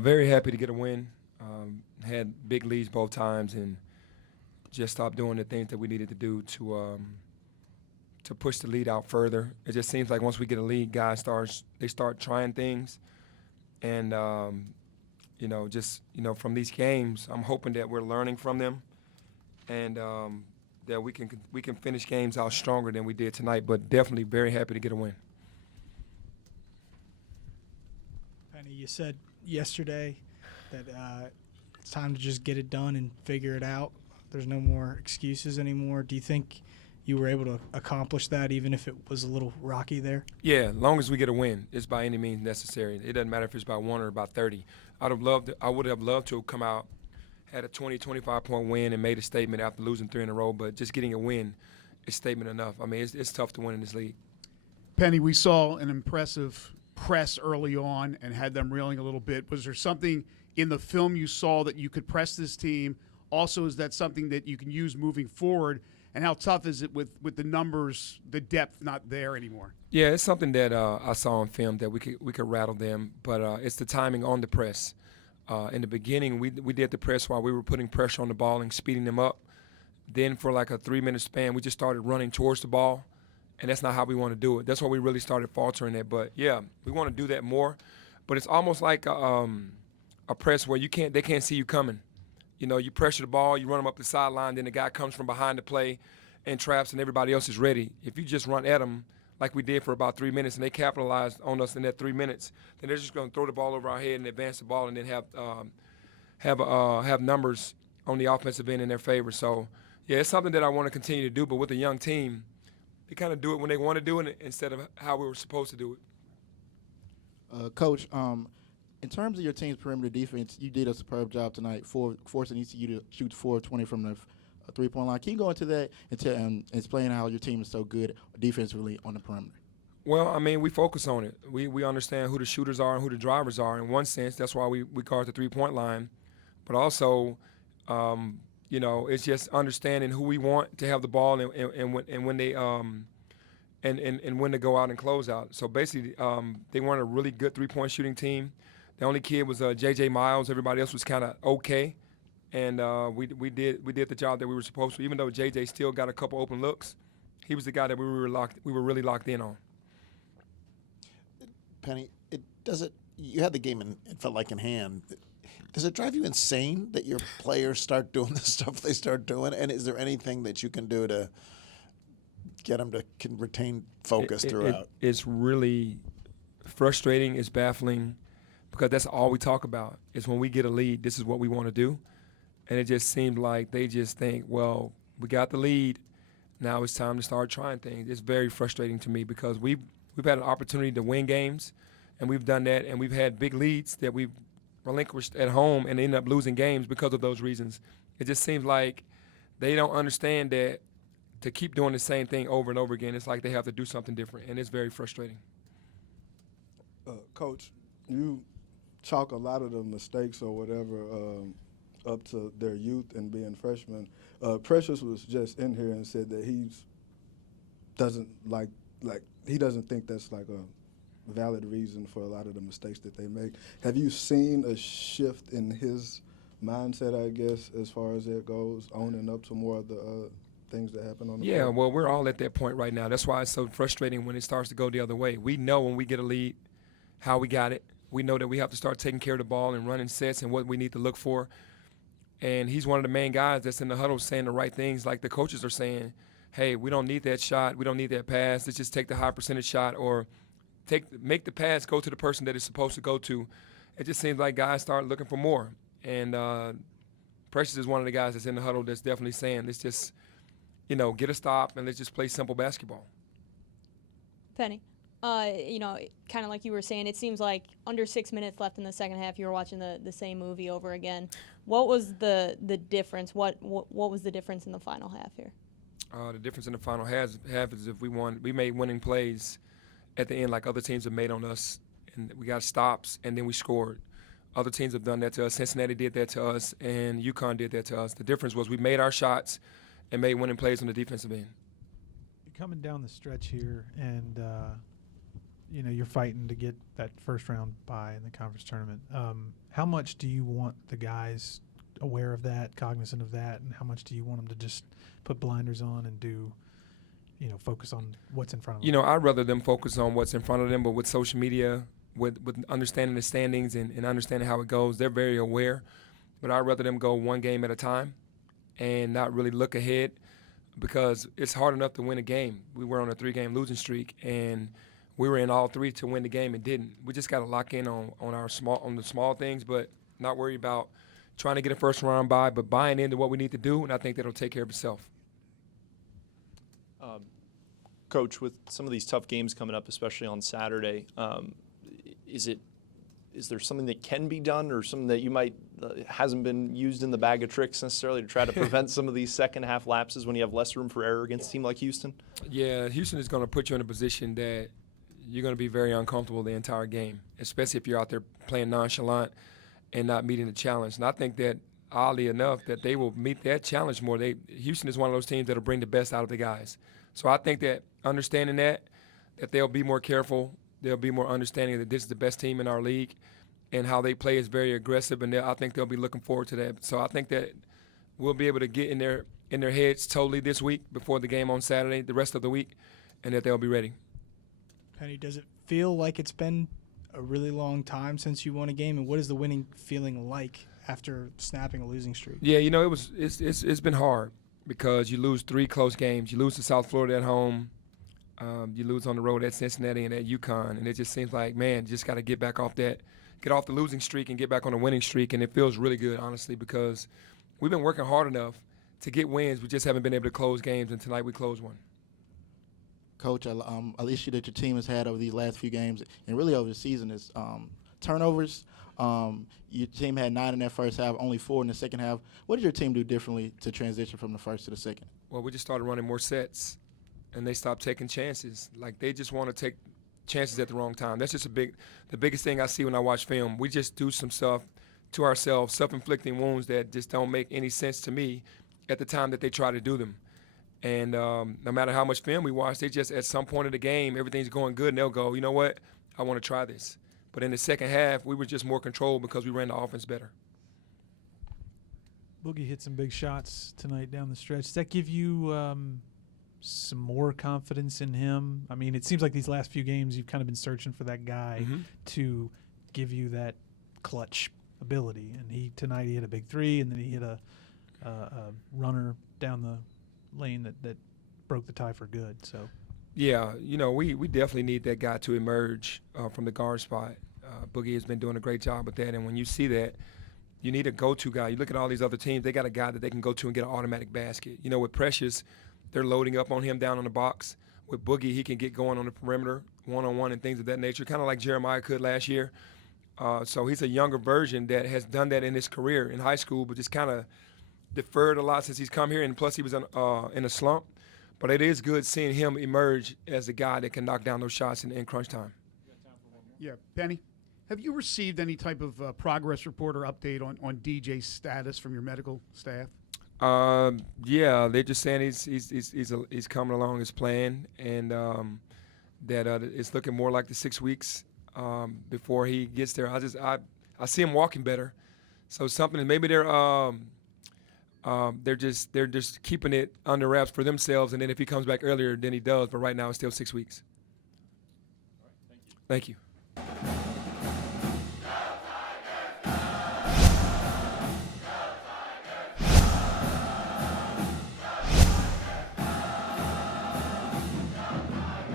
Very happy to get a win. Had big leads both times and just stopped doing the things that we needed to do to push the lead out further. It just seems like once we get a lead, guys start trying things, and from these games, I'm hoping that we're learning from them, and that we can finish games out stronger than we did tonight. But definitely very happy to get a win. Penny, you said yesterday that it's time to just get it done and figure it out. There's no more excuses anymore. Do you think you were able to accomplish that even if it was a little rocky there? Yeah, as long as we get a win, it's by any means necessary. It doesn't matter if it's by 1 or about 30. I would have loved to have come out, had a 20, 25-point win and made a statement after losing 3 in a row, but just getting a win is statement enough. I mean, it's tough to win in this league. Penny, we saw an impressive press early on and had them reeling a little bit. Was there something in the film you saw that you could press this team? Also, is that something that you can use moving forward? And how tough is it with the numbers, the depth not there anymore? Yeah, it's something that I saw on film that we could rattle them, but it's the timing on the press. In the beginning, we did the press while we were putting pressure on the ball and speeding them up. Then for like a 3-minute span, we just started running towards the ball, and that's not how we want to do it. That's why we really started faltering it. But yeah, we want to do that more. But it's almost like a press where they can't see you coming. You know, you pressure the ball, you run them up the sideline, then the guy comes from behind the play and traps, and everybody else is ready. If you just run at them like we did for about 3 minutes and they capitalized on us in that 3 minutes, then they're just going to throw the ball over our head and advance the ball and then have numbers on the offensive end in their favor. So, yeah, it's something that I want to continue to do, but with a young team, they kind of do it when they want to do it instead of how we were supposed to do it. Coach, in terms of your team's perimeter defense, you did a superb job tonight, forcing ECU to shoot 4 of 20 from the three-point line. Can you go into that and explain how your team is so good defensively on the perimeter? Well, I mean, we focus on it. We understand who the shooters are and who the drivers are. In one sense, that's why we guard the three-point line. But also, it's just understanding who we want to have the ball and when they and when to go out and close out. So basically, they weren't a really good three-point shooting team. The only kid was J.J. Miles. Everybody else was kind of okay, and we did the job that we were supposed to. Even though J.J. still got a couple open looks, he was the guy that we were really locked in on. Penny, you had the game it felt like in hand. Does it drive you insane that your players start doing the stuff they start doing? And is there anything that you can do to get them to retain focus throughout? It's really frustrating. It's baffling. Because that's all we talk about is when we get a lead, this is what we want to do. And it just seemed like they just think, well, we got the lead, now it's time to start trying things. It's very frustrating to me because we've had an opportunity to win games, and we've done that, and we've had big leads that we've relinquished at home and ended up losing games because of those reasons. It just seems like they don't understand that to keep doing the same thing over and over again, it's like they have to do something different, and it's very frustrating. Coach, you chalk a lot of the mistakes or whatever up to their youth and being freshmen. Precious was just in here and said that he doesn't think that's like a valid reason for a lot of the mistakes that they make. Have you seen a shift in his mindset, I guess, as far as that goes, owning up to more of the things that happen on the Yeah, court? well, we're all at that point right now. That's why it's so frustrating when it starts to go the other way. We know when we get a lead how we got it. We know that we have to start taking care of the ball and running sets and what we need to look for. And he's one of the main guys that's in the huddle saying the right things, like the coaches are saying, hey, we don't need that shot, we don't need that pass, let's just take the high percentage shot or make the pass go to the person that it's supposed to go to. It just seems like guys start looking for more. And Precious is one of the guys that's in the huddle that's definitely saying, let's just, get a stop and let's just play simple basketball. Penny. Kind of like you were saying, it seems like under 6 minutes left in the second half, you were watching the same movie over again. What was the difference? What was the difference in the final half here? The difference in the final half is if we made winning plays at the end like other teams have made on us, and we got stops, and then we scored. Other teams have done that to us. Cincinnati did that to us, and UConn did that to us. The difference was we made our shots and made winning plays on the defensive end. You're coming down the stretch here, and you're fighting to get that first round bye in the conference tournament. How much do you want the guys aware of that, cognizant of that, and how much do you want them to just put blinders on and do, focus on what's in front of them? I'd rather them focus on what's in front of them, but with social media, with understanding the standings and understanding how it goes, they're very aware. But I'd rather them go one game at a time and not really look ahead, because it's hard enough to win a game. We were on a 3-game losing streak, and we were in all 3 to win the game and didn't. We just got to lock in on the small things, but not worry about trying to get a first round bye, but buying into what we need to do, and I think that'll take care of itself. Coach, with some of these tough games coming up, especially on Saturday, is there something that can be done, or something that you might hasn't been used in the bag of tricks necessarily to try to prevent some of these second half lapses when you have less room for error against a team like Houston? Yeah, Houston is going to put you in a position that you're going to be very uncomfortable the entire game, especially if you're out there playing nonchalant and not meeting the challenge. And I think that, oddly enough, that they will meet that challenge more. Houston is one of those teams that will bring the best out of the guys. So I think that understanding that they'll be more careful, they'll be more understanding that this is the best team in our league, and how they play is very aggressive, and I think they'll be looking forward to that. So I think that we'll be able to get in their heads totally this week before the game on Saturday, the rest of the week, and that they'll be ready. Penny, does it feel like it's been a really long time since you won a game, and what is the winning feeling like after snapping a losing streak? Yeah, it's been hard because you lose 3 close games. You lose to South Florida at home. You lose on the road at Cincinnati and at UConn, and it just seems like, man, you just got to get off the losing streak and get back on a winning streak, and it feels really good, honestly, because we've been working hard enough to get wins. We just haven't been able to close games, and tonight we closed one. Coach, an issue that your team has had over these last few games and really over the season is turnovers. Your team had 9 in that first half, only 4 in the second half. What did your team do differently to transition from the first to the second? Well, we just started running more sets, and they stopped taking chances. Like, they just want to take chances at the wrong time. That's just the biggest thing I see when I watch film. We just do some stuff to ourselves, self-inflicting wounds that just don't make any sense to me at the time that they try to do them. And no matter how much film we watch, they just, at some point of the game, everything's going good, and they'll go, you know what, I want to try this. But in the second half, we were just more controlled because we ran the offense better. Boogie hit some big shots tonight down the stretch. Does that give you some more confidence in him? I mean, it seems like these last few games you've kind of been searching for that guy to give you that clutch ability. And tonight he hit a big 3, and then he hit a runner down the lane that broke the tie for good. So, yeah, we definitely need that guy to emerge from the guard spot. Boogie has been doing a great job with that, and when you see that, you need a go-to guy. You look at all these other teams; they got a guy that they can go to and get an automatic basket. With Precious, they're loading up on him down on the box. With Boogie, he can get going on the perimeter, one-on-one and things of that nature, kind of like Jeremiah could last year. So he's a younger version that has done that in his career in high school, but just kind of deferred a lot since he's come here, and plus he was in a slump. But it is good seeing him emerge as a guy that can knock down those shots in crunch time. Yeah, Penny, have you received any type of progress report or update on DJ's status from your medical staff? Yeah, they're just saying he's coming along as planned, and that it's looking more like the 6 weeks before he gets there. I see him walking better, so something maybe they're just keeping it under wraps for themselves, and then if he comes back earlier, then he does. But right now, it's still 6 weeks. All right, thank you. Thank you.